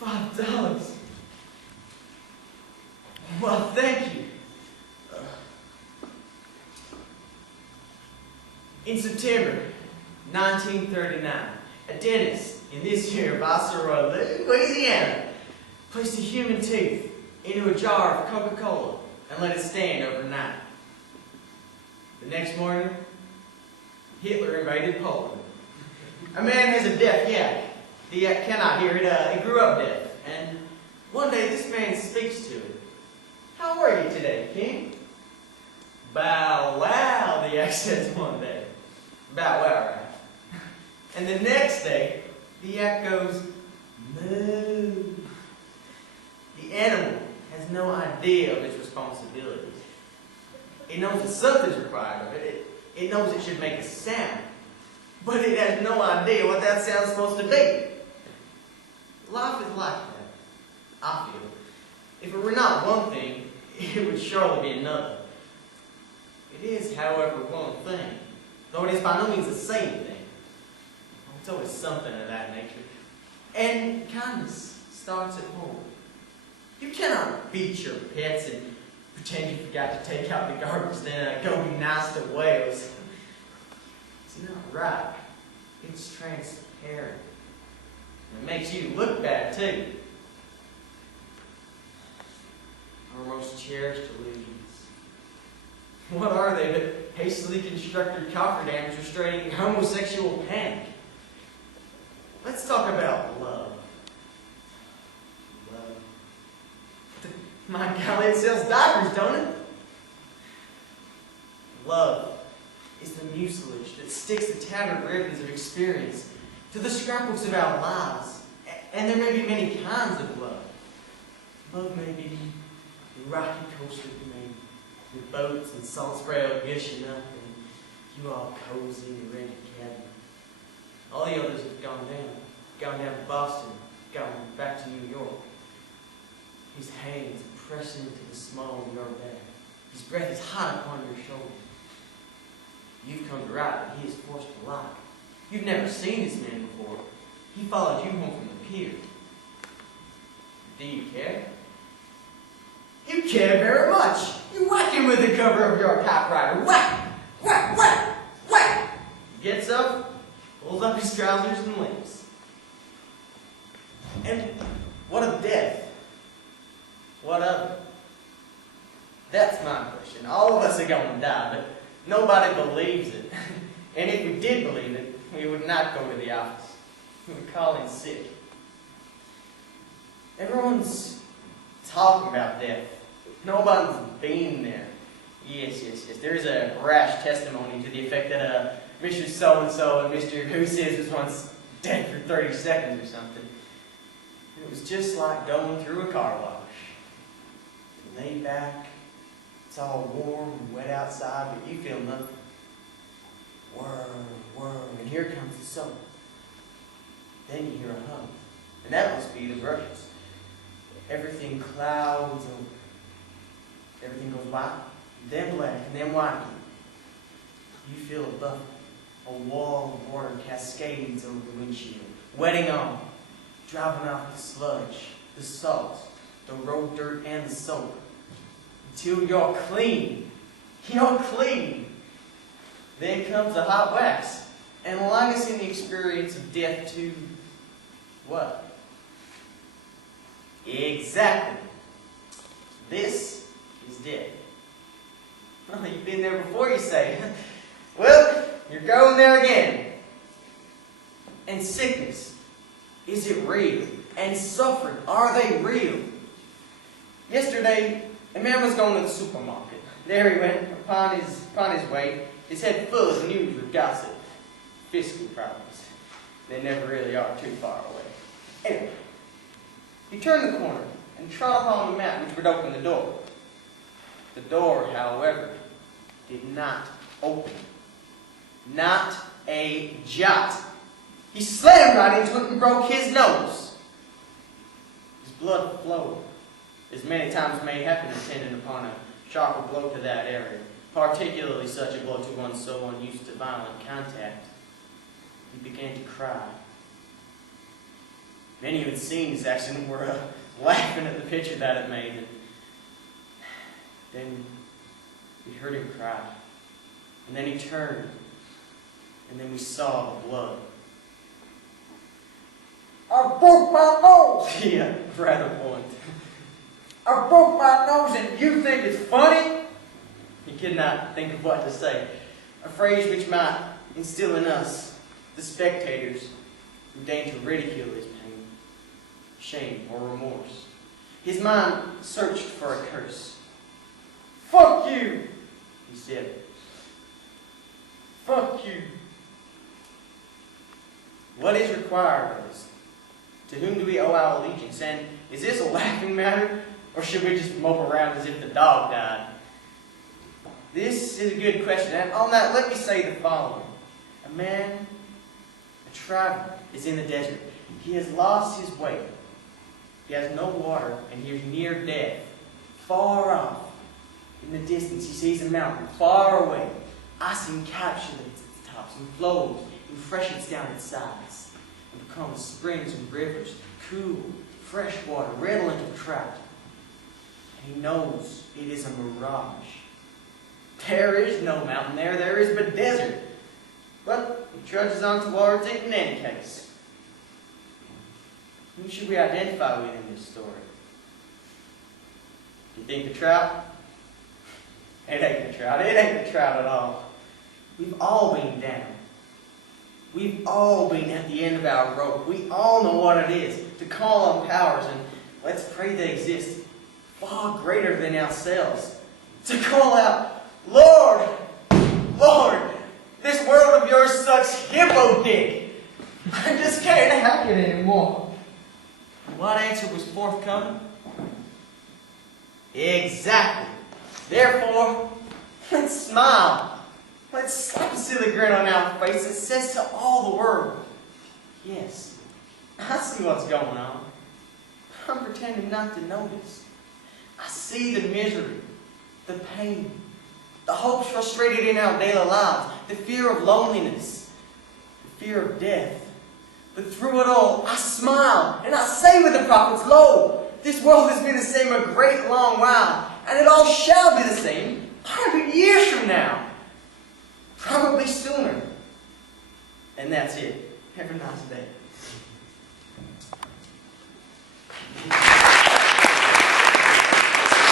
$5. Well, thank you. In September 1939, a dentist in this here Viceroy, Louisiana, placed a human tooth into a jar of Coca-Cola and let it stand overnight. The next morning, Hitler invaded Poland. A man has a deaf yak. The yak cannot hear it. It grew up deaf. And one day this man speaks to it. "How are you today, King?" "Bow wow," the yak says one day. Bow wow, right? And the next day, the yak goes, moo. The animal has no idea of its responsibilities. It knows that something's required of it. It knows it should make a sound. But it has no idea what that sound's supposed to be. Life is like that, I feel. If it were not one thing, it would surely be another. It is, however, one thing, though it is by no means the same thing. It's always something of that nature. And kindness starts at home. You cannot beat your pets and pretend you forgot to take out the garbage, then go be nice to whales. It's not right. It's transparent. And it makes you look bad, too. Our most cherished illusions. What are they but hastily constructed cofferdams restraining homosexual panic? Let's talk about love. Love. My golly, it sells diapers, don't it? Love is the mucilage that sticks the tattered ribbons of experience to the scrapbooks of our lives. And there may be many kinds of love. Love may be the rocky coaster made with boats and salt spray all gushing up, and you all cozy in your rented cabin. All the others have gone down to Boston, gone back to New York. His hands pressing into the small of your back. His breath is hot upon your shoulder. You've come to ride, but he is forced to lie. You've never seen this man before. He followed you home from the pier. Do you care? You care very much. You whack him with the cover of your typewriter. Whack! Whack! Whack! Whack! He gets up, pulls up his trousers and leaves. And what of death? What of it? That's my question. All of us are going to die, but nobody believes it. And if we did believe it, we would not go to the office. We would call in sick. Everyone's talking about death. Nobody's been there. Yes. There is a brash testimony to the effect that Mr. So-and-so and Mr. Who Says was once dead for 30 seconds or something. It was just like going through a car wash. You lay back, it's all warm and wet outside, but you feel nothing. Whir, and here comes the soap. Then you hear a hum, and that must be the brushes. Everything clouds over. Everything goes white, then black, and then white again. You feel a buffer, a wall of water cascades over the windshield, wetting on, driving off the sludge, the salt, the road dirt, and the soap, until you're clean. You're clean. Then comes the hot wax, and like us in the experience of death to what? Exactly. This is death. Well, you've been there before, you say. Well, you're going there again. And sickness, is it real? And suffering, are they real? Yesterday, a man was going to the supermarket. There he went, upon his way, his head full of news with gossip. Fiscal problems. They never really are too far away. Anyway, he turned the corner and trod upon the mat which would open the door. The door, however, did not open. Not a jot. He slammed right into it and broke his nose. His blood flowed, as many times may happen attendant upon a sharper blow to that area, particularly such a blow to one so unused to violent contact. He began to cry. Many who had seen his accident were laughing at the picture that it made. And then we heard him cry. And then he turned. And then we saw the blood. I broke my nose! Yeah, rather blunt. I broke my nose and you think it's funny? He could not think of what to say. A phrase which might instill in us, the spectators, who deign to ridicule his pain, shame, or remorse. His mind searched for a curse. Fuck you! He said. Fuck you! What is required of us? To whom do we owe our allegiance? And is this a laughing matter? Or should we just mope around as if the dog died? This is a good question. And on that, let me say the following. A man, a traveler, is in the desert. He has lost his way. He has no water, and he is near death. Far off, in the distance, he sees a mountain far away. Ice encapsulates its tops and flows and freshens down its sides and becomes springs and rivers, cool, fresh water, redolent of trout. And he knows it is a mirage. There is no mountain there, there is but desert. But he trudges on towards it in any case. Who should we identify with in this story? Do you think the trout? It ain't the trout. It ain't the trout at all. We've all been down. We've all been at the end of our rope. We all know what it is to call on powers, and let's pray they exist, far greater than ourselves. To call out, Lord, Lord, this world of yours sucks hippo dick. I just can't hack it anymore. What answer was forthcoming? Exactly. Therefore, let's smile. Let's slap a silly grin on our face that says to all the world, yes, I see what's going on. I'm pretending not to notice. I see the misery, the pain, the hopes frustrated in our daily lives, the fear of loneliness, the fear of death. But through it all, I smile and I say with the prophets, lo, this world has been the same a great long while, and it all shall be the same 100 years from now. Probably sooner. And that's it. Have a nice day.